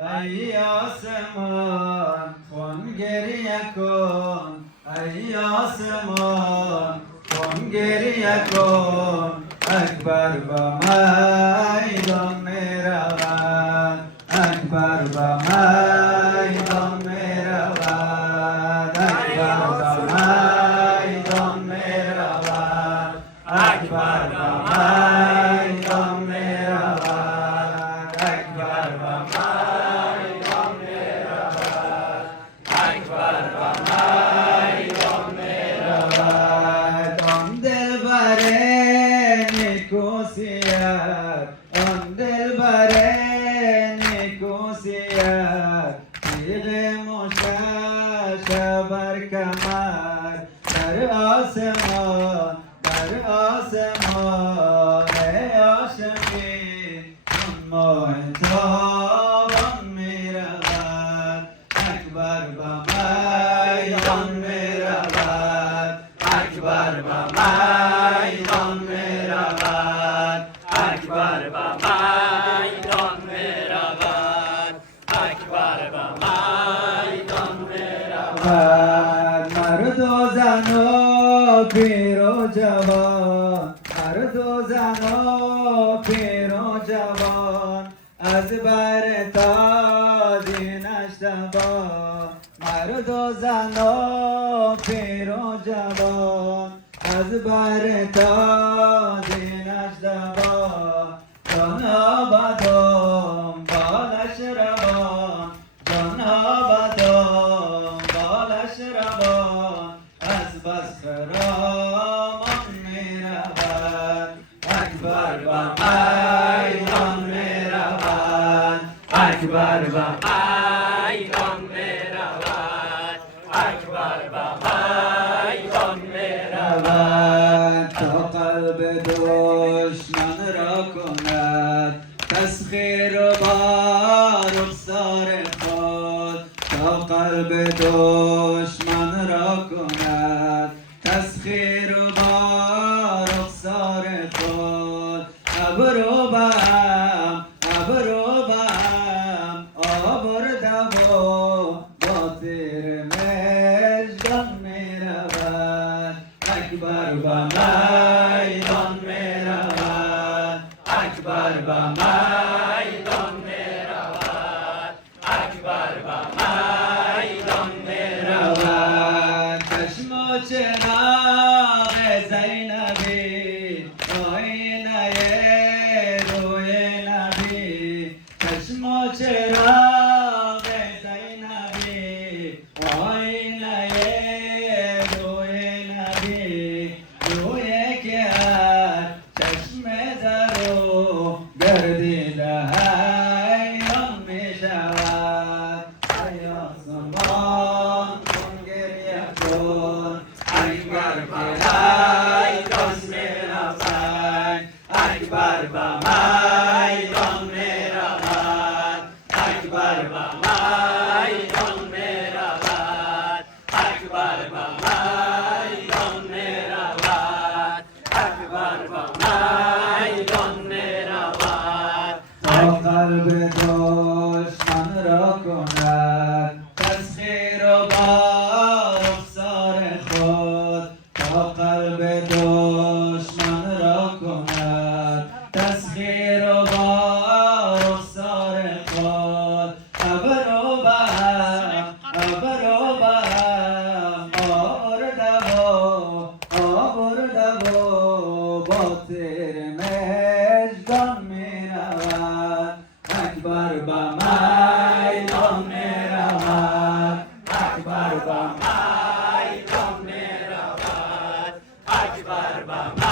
ای آسمان خون گریه کن، ای آسمان خون گریه کن. اکبر به میدان می رود، اکبر به میدان می رود، اکبر به میدان می رود، اکبر به میدان می رود، اکبر به میدان می رود، اکبر به میدان می رود. آن دلبر نیکوسیت، آن دلبر نیکوسیت، تیغ مشش بر کمر، در آسمان در آسمان ای عاشقی چون ماه تابان می رود. اکبر به میدان می رود، اکبر به میدان می رود، اکبر به میدان می رود، اکبر به میدان می رود. مرد و زن و پیر و جوان، مرد و زن و پیر و جوان، از بر تاج نشتبان. مرد و زن و پیر و جوان، از بر تاج نشتبان. جان آبادم بالش روان، جان آبادم بالش روان، از بس خرامان می رود. اکبر به میدان می رود، اکبر به میدان می رود، اکبر به میدان می رود. تا قلب دشمن را کند تسخیر با رخسار خود، تا قلب دشمن را کند تسخیر با رخسار خود. ابرو به هم ابرو به هم آورده و با تیر مژگان می رود. اکبر به میدان می رود، اکبر به میدان می رود، اکبر به میدان می رود. چشم و چراغ زینبی، آینه روی نبی، چشم و چراغ زینبی، آینه روی نبی، روی که هر چشم زر و گردیده حیران می شود. ای آسمان خون گریه کن، اکبر به میدان می رود، اکبر به میدان می رود، اکبر به میدان می رود، اکبر به میدان می رود، اکبر به میدان می رود. تا قلب دشمن را کند تسخیر و با رخسار خود، تا قلب دشمن را کند تسخیر و با رخسار خود. ابرو به هم ابرو به هم آورده و با تیر مژگان می رود. اکبر به میدان می رود، اکبر به میدان می رود، اکبر به